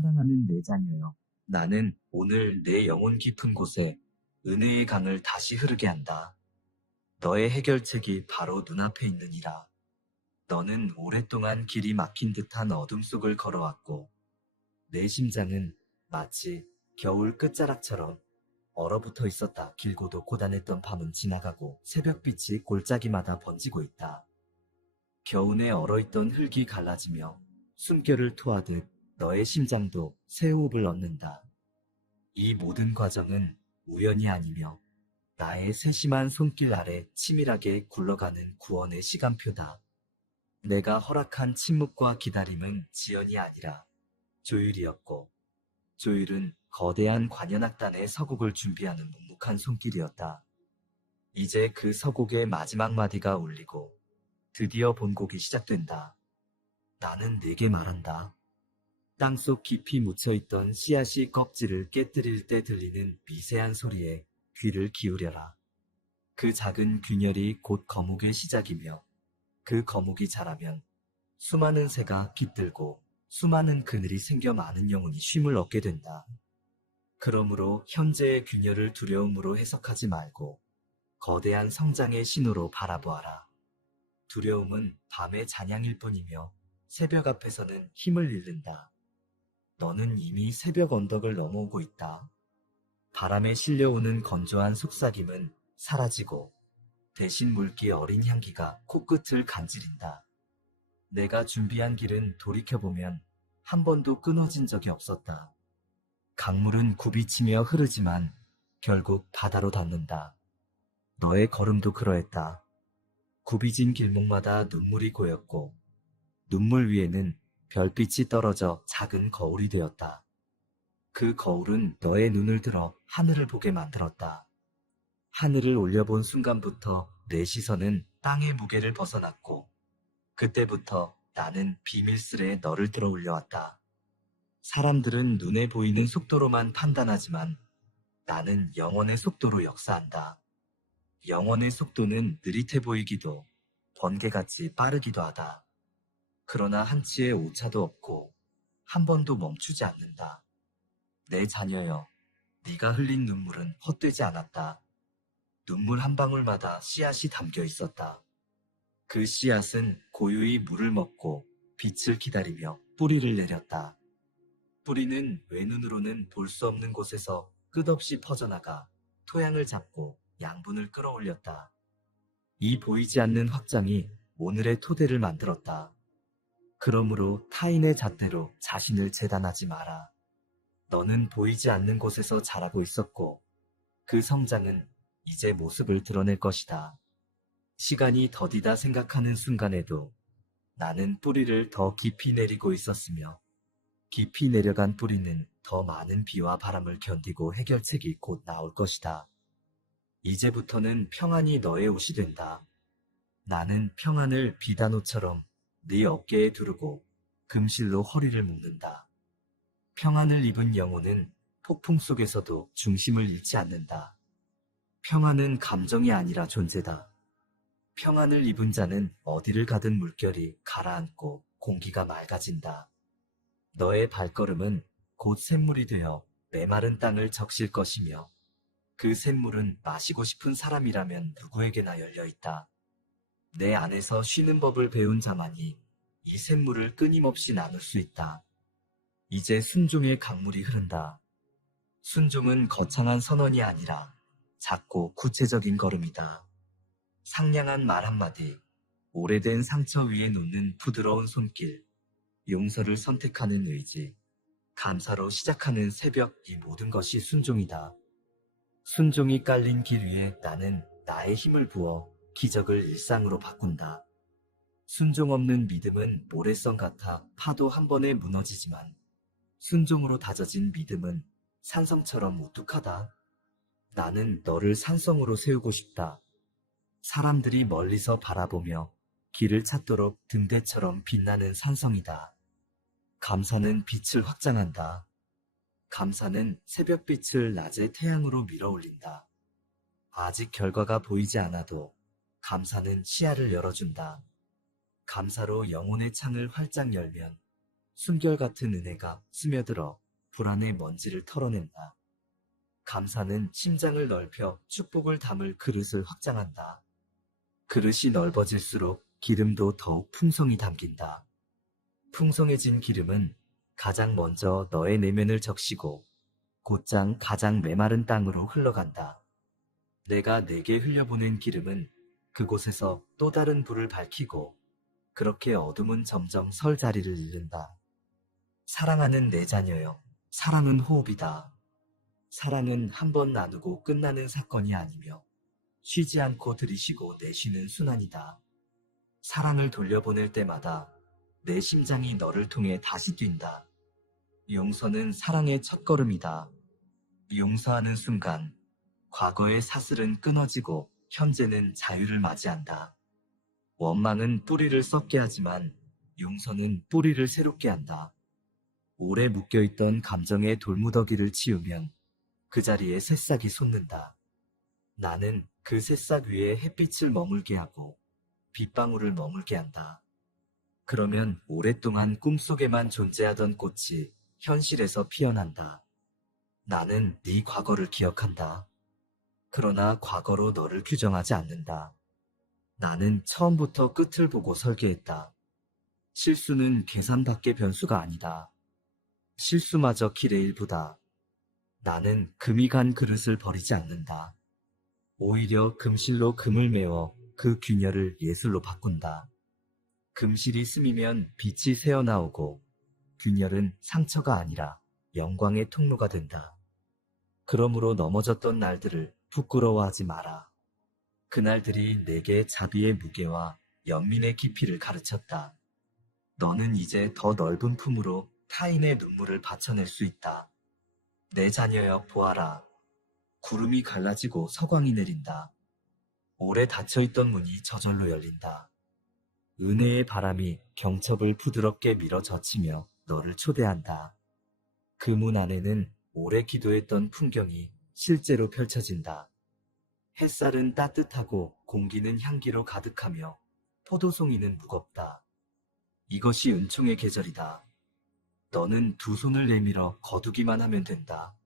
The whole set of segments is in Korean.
사랑하는 내 자녀여. 나는 오늘 내 영혼 깊은 곳에 은혜의 강을 다시 흐르게 한다. 너의 해결책이 바로 눈앞에 있느니라. 너는 오랫동안 길이 막힌 듯한 어둠 속을 걸어왔고, 내 심장은 마치 겨울 끝자락처럼 얼어붙어 있었다. 길고도 고단했던 밤은 지나가고 새벽빛이 골짜기마다 번지고 있다. 겨우내 얼어있던 흙이 갈라지며 숨결을 토하듯 너의 심장도 새 호흡을 얻는다. 이 모든 과정은 우연이 아니며 나의 세심한 손길 아래 치밀하게 굴러가는 구원의 시간표다. 내가 허락한 침묵과 기다림은 지연이 아니라 조율이었고, 조율은 거대한 관현악단의 서곡을 준비하는 묵묵한 손길이었다. 이제 그 서곡의 마지막 마디가 울리고 드디어 본곡이 시작된다. 나는 네게 말한다. 땅속 깊이 묻혀있던 씨앗이 껍질을 깨뜨릴 때 들리는 미세한 소리에 귀를 기울여라. 그 작은 균열이 곧 거목의 시작이며, 그 거목이 자라면 수많은 새가 깃들고 수많은 그늘이 생겨 많은 영혼이 쉼을 얻게 된다. 그러므로 현재의 균열을 두려움으로 해석하지 말고 거대한 성장의 신호로 바라보아라. 두려움은 밤의 잔향일 뿐이며 새벽 앞에서는 힘을 잃는다. 너는 이미 새벽 언덕을 넘어오고 있다. 바람에 실려오는 건조한 속삭임은 사라지고 대신 물기 어린 향기가 코끝을 간지린다. 내가 준비한 길은 돌이켜보면 한 번도 끊어진 적이 없었다. 강물은 굽이치며 흐르지만 결국 바다로 닿는다. 너의 걸음도 그러했다. 굽이진 길목마다 눈물이 고였고, 눈물 위에는 별빛이 떨어져 작은 거울이 되었다. 그 거울은 너의 눈을 들어 하늘을 보게 만들었다. 하늘을 올려본 순간부터 내 시선은 땅의 무게를 벗어났고, 그때부터 나는 비밀스레 너를 들어 올려왔다. 사람들은 눈에 보이는 속도로만 판단하지만 나는 영혼의 속도로 역사한다. 영혼의 속도는 느릿해 보이기도 번개같이 빠르기도 하다. 그러나 한치의 오차도 없고 한 번도 멈추지 않는다. 내 자녀여, 네가 흘린 눈물은 헛되지 않았다. 눈물 한 방울마다 씨앗이 담겨 있었다. 그 씨앗은 고요히 물을 먹고 빛을 기다리며 뿌리를 내렸다. 뿌리는 외눈으로는 볼 수 없는 곳에서 끝없이 퍼져나가 토양을 잡고 양분을 끌어올렸다. 이 보이지 않는 확장이 오늘의 토대를 만들었다. 그러므로 타인의 잣대로 자신을 재단하지 마라. 너는 보이지 않는 곳에서 자라고 있었고, 그 성장은 이제 모습을 드러낼 것이다. 시간이 더디다 생각하는 순간에도 나는 뿌리를 더 깊이 내리고 있었으며, 깊이 내려간 뿌리는 더 많은 비와 바람을 견디고 해결책이 곧 나올 것이다. 이제부터는 평안이 너의 옷이 된다. 나는 평안을 비단옷처럼 네 어깨에 두르고 금실로 허리를 묶는다. 평안을 입은 영혼은 폭풍 속에서도 중심을 잃지 않는다. 평안은 감정이 아니라 존재다. 평안을 입은 자는 어디를 가든 물결이 가라앉고 공기가 맑아진다. 너의 발걸음은 곧 샘물이 되어 메마른 땅을 적실 것이며, 그 샘물은 마시고 싶은 사람이라면 누구에게나 열려있다. 내 안에서 쉬는 법을 배운 자만이 이 샘물을 끊임없이 나눌 수 있다. 이제 순종의 강물이 흐른다. 순종은 거창한 선언이 아니라 작고 구체적인 걸음이다. 상냥한 말 한마디, 오래된 상처 위에 놓는 부드러운 손길, 용서를 선택하는 의지, 감사로 시작하는 새벽, 이 모든 것이 순종이다. 순종이 깔린 길 위에 나는 나의 힘을 부어 기적을 일상으로 바꾼다. 순종 없는 믿음은 모래성 같아 파도 한 번에 무너지지만, 순종으로 다져진 믿음은 산성처럼 우뚝하다. 나는 너를 산성으로 세우고 싶다. 사람들이 멀리서 바라보며 길을 찾도록 등대처럼 빛나는 산성이다. 감사는 빛을 확장한다. 감사는 새벽빛을 낮의 태양으로 밀어올린다. 아직 결과가 보이지 않아도 감사는 시야를 열어준다. 감사로 영혼의 창을 활짝 열면 숨결 같은 은혜가 스며들어 불안의 먼지를 털어낸다. 감사는 심장을 넓혀 축복을 담을 그릇을 확장한다. 그릇이 넓어질수록 기름도 더욱 풍성히 담긴다. 풍성해진 기름은 가장 먼저 너의 내면을 적시고 곧장 가장 메마른 땅으로 흘러간다. 내가 내게 흘려보낸 기름은 그곳에서 또 다른 불을 밝히고 그렇게 어둠은 점점 설 자리를 잃는다. 사랑하는 내 자녀여, 사랑은 호흡이다. 사랑은 한 번 나누고 끝나는 사건이 아니며 쉬지 않고 들이쉬고 내쉬는 순환이다. 사랑을 돌려보낼 때마다 내 심장이 너를 통해 다시 뛴다. 용서는 사랑의 첫걸음이다. 용서하는 순간 과거의 사슬은 끊어지고 현재는 자유를 맞이한다. 원망은 뿌리를 썩게 하지만 용서는 뿌리를 새롭게 한다. 오래 묶여있던 감정의 돌무더기를 치우면 그 자리에 새싹이 솟는다. 나는 그 새싹 위에 햇빛을 머물게 하고 빗방울을 머물게 한다. 그러면 오랫동안 꿈속에만 존재하던 꽃이 현실에서 피어난다. 나는 네 과거를 기억한다. 그러나 과거로 너를 규정하지 않는다. 나는 처음부터 끝을 보고 설계했다. 실수는 계산 밖의 변수가 아니다. 실수마저 길의 일부다. 나는 금이 간 그릇을 버리지 않는다. 오히려 금실로 금을 메워 그 균열을 예술로 바꾼다. 금실이 스미면 빛이 새어나오고 균열은 상처가 아니라 영광의 통로가 된다. 그러므로 넘어졌던 날들을 부끄러워하지 마라. 그날들이 내게 자비의 무게와 연민의 깊이를 가르쳤다. 너는 이제 더 넓은 품으로 타인의 눈물을 받쳐낼 수 있다. 내 자녀여 보아라. 구름이 갈라지고 서광이 내린다. 오래 닫혀있던 문이 저절로 열린다. 은혜의 바람이 경첩을 부드럽게 밀어 젖히며 너를 초대한다. 그 문 안에는 오래 기도했던 풍경이 실제로 펼쳐진다. 햇살은 따뜻하고 공기는 향기로 가득하며 포도송이는 무겁다. 이것이 은총의 계절이다. 너는 두 손을 내밀어 거두기만 하면 된다.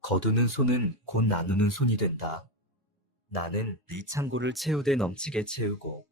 거두는 손은 곧 나누는 손이 된다. 나는 네 창고를 채우되 넘치게 채우고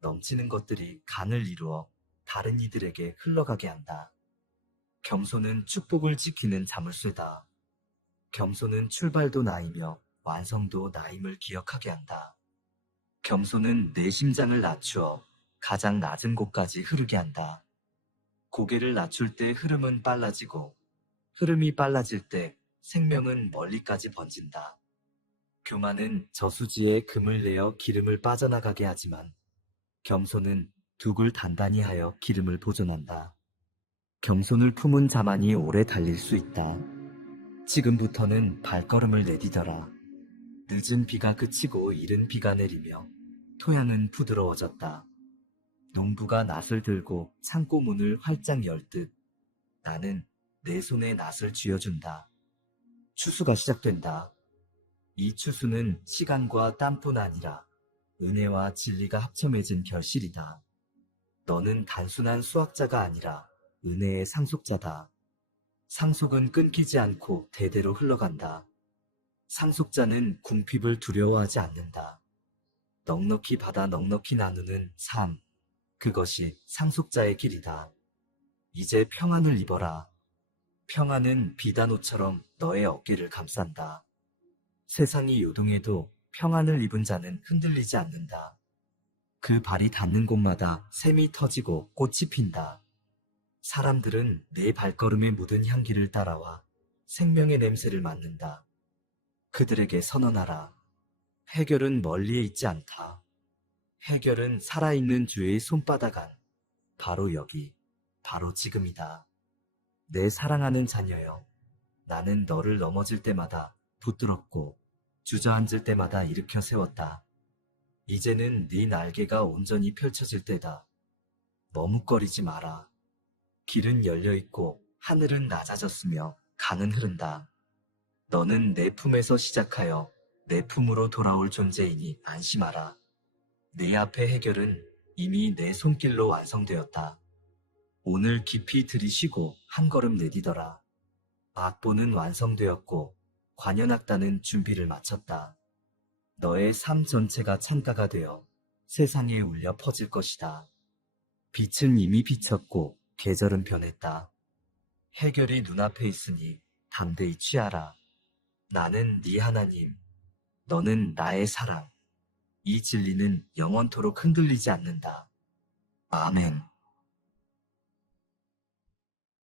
넘치는 것들이 간을 이루어 다른 이들에게 흘러가게 한다. 겸손은 축복을 지키는 자물쇠다. 겸손은 출발도 나이며 완성도 나임을 기억하게 한다. 겸손은 내 심장을 낮추어 가장 낮은 곳까지 흐르게 한다. 고개를 낮출 때 흐름은 빨라지고 흐름이 빨라질 때 생명은 멀리까지 번진다. 교만은 저수지에 금을 내어 기름을 빠져나가게 하지만 겸손은 둑을 단단히 하여 기름을 보존한다. 겸손을 품은 자만이 오래 달릴 수 있다. 지금부터는 발걸음을 내디뎌라. 늦은 비가 그치고 이른 비가 내리며 토양은 부드러워졌다. 농부가 낫을 들고 창고 문을 활짝 열듯 나는 내 손에 낫을 쥐어준다. 추수가 시작된다. 이 추수는 시간과 땀뿐 아니라 은혜와 진리가 합쳐 맺은 결실이다. 너는 단순한 수확자가 아니라 은혜의 상속자다. 상속은 끊기지 않고 대대로 흘러간다. 상속자는 궁핍을 두려워하지 않는다. 넉넉히 받아 넉넉히 나누는 삶, 그것이 상속자의 길이다. 이제 평안을 입어라. 평안은 비단옷처럼 너의 어깨를 감싼다. 세상이 요동해도 평안을 입은 자는 흔들리지 않는다. 그 발이 닿는 곳마다 샘이 터지고 꽃이 핀다. 사람들은 내 발걸음에 묻은 향기를 따라와 생명의 냄새를 맡는다. 그들에게 선언하라. 해결은 멀리에 있지 않다. 해결은 살아있는 주의 손바닥 안, 바로 여기, 바로 지금이다. 내 사랑하는 자녀여, 나는 너를 넘어질 때마다 붙들었고 주저앉을 때마다 일으켜 세웠다. 이제는 네 날개가 온전히 펼쳐질 때다. 머뭇거리지 마라. 길은 열려있고 하늘은 낮아졌으며 강은 흐른다. 너는 내 품에서 시작하여 내 품으로 돌아올 존재이니 안심하라. 내 앞의 해결은 이미 내 손길로 완성되었다. 오늘 깊이 들이쉬고 한 걸음 내디더라. 악보는 완성되었고 관현악단은 준비를 마쳤다. 너의 삶 전체가 찬가가 되어 세상에 울려 퍼질 것이다. 빛은 이미 비쳤고 계절은 변했다. 해결이 눈앞에 있으니 담대히 취하라. 나는 네 하나님, 너는 나의 사랑. 이 진리는 영원토록 흔들리지 않는다. 아멘.